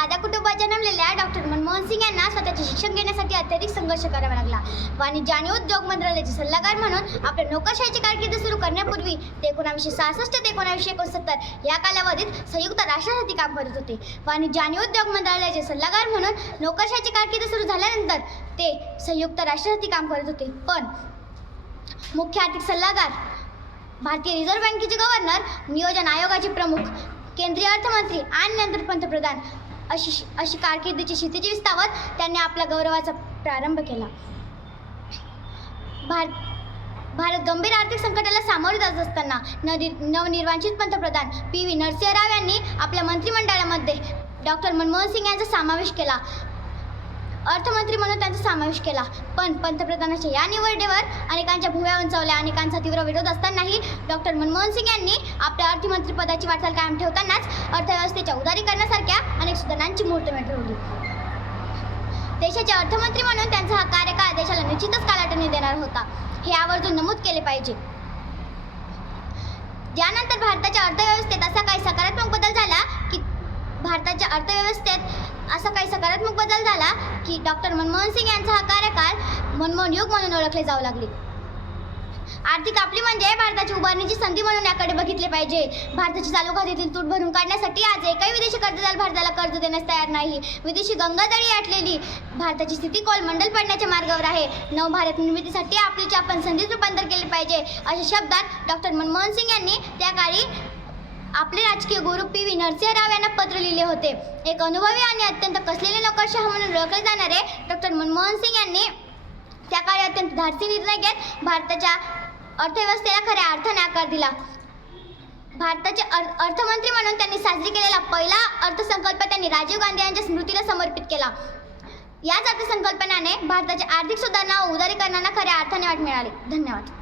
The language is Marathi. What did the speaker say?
साध्या कुटुंबात जन्मलेल्या डॉक्टर मनमोहन सिंग यांना स्वतःचे शिक्षण घेण्यासाठी अत्यधिक संघर्ष करावा लागला. वाणिज्य आणि उद्योग मंत्रालयाचे सल्लागार म्हणून आपल्या नोकरशाहीची कारकीर्द सुरू करण्यापूर्वी ते एकोणावीसशे सहासष्ट ते एकोणावीसशे एकोणसत्तर या कालावधीत संयुक्त राष्ट्रासाठी काम करत होते. वाणिज्य आणि उद्योग मंत्रालयाचे सल्लागार म्हणून नोकरशाहीची कारकीर्द सुरू झाल्यानंतर ते संयुक्त राष्ट्रासाठी काम करत होते. पण मुख्य आर्थिक सल्लागार भारतीय रिझर्व्ह बँकेचे गव्हर्नर नियोजन आयोगाचे प्रमुख केंद्रीय अर्थमंत्री आणि नंतर पंतप्रधान अशी अशी कारकिर्दीची क्षितिजी विस्तावत त्यांनी आपल्या गौरवाचा प्रारंभ केला. भारत भारत गंभीर आर्थिक संकटाला सामोरे जात असताना नवनि नवनिर्वाचित पंतप्रधान पी व्ही नरसिंह राव यांनी आपल्या मंत्रिमंडळामध्ये डॉक्टर मनमोहन सिंग यांचा समावेश केला. अर्थमंत्री म्हणून त्यांचा समावेश केला. पण पंतप्रधानाच्या या निवडीवर अनेकांच्या भुव्या उंचावल्या. अनेकांचा तीव्र विरोध असतानाही डॉक्टर मनमोहन सिंग यांनी आपल्या अर्थमंत्रीपदाची वाटचाल कायम ठेवतानाच अर्थव्यवस्थेच्या उदारीकरणासारख्या अनेक सुधारणांची मुहूर्तमेढ ठरवली देशाचे अर्थमंत्री म्हणून त्यांचा हा कार्यकाळ देशाला निश्चितच कालाटणी देणार होता. हे आवर्जून नमूद केले पाहिजे. त्यानंतर भारताच्या अर्थव्यवस्थेत असा काही सकारात्मक बदल झाला की भारताच्या अर्थव्यवस्थेत असा काही सकारात्मक बदल झाला की डॉक्टर मनमोहन सिंग यांचा हा कार्यकाळ मनमोहन युग म्हणून ओळखले जाऊ लागले. आर्थिक आपली म्हणजे भारताची उभारणीची संधी म्हणून याकडे बघितले पाहिजे. भारताची चालू खात्यातील तूट भरून काढण्यासाठी आज एकही विदेशी कर्जदार भारताला कर्ज देण्यास तयार नाही. विदेशी गंगाजळी आटलेली भारताची स्थिती कोलमंडल पडण्याच्या मार्गावर आहे. नवभारत निर्मितीसाठी आपलीची आपण संधीत रूपांतर केले पाहिजे अशा शब्दात डॉक्टर मनमोहन सिंग यांनी त्या काळी आपले राजकीय गुरु पी व्ही नरसिंह राव यांना पत्र लिहिले होते. एक अनुभवी आणि अत्यंत कसलेले नोकरशाह म्हणून ओळखले जाणारे डॉक्टर मनमोहन सिंग यांनी त्या काळी अत्यंत धाडसी निर्णय घेत भारताच्या अर्थव्यवस्थेला खऱ्या अर्थाने आकार दिला. भारताचे अर अर्थमंत्री म्हणून त्यांनी साजरी केलेला पहिला अर्थसंकल्प त्यांनी राजीव गांधी यांच्या स्मृतीला समर्पित केला. याच अर्थसंकल्पनाने भारताच्या आर्थिक सुधारणा व उदारीकरणांना खऱ्या अर्थाने वाट मिळाली. धन्यवाद.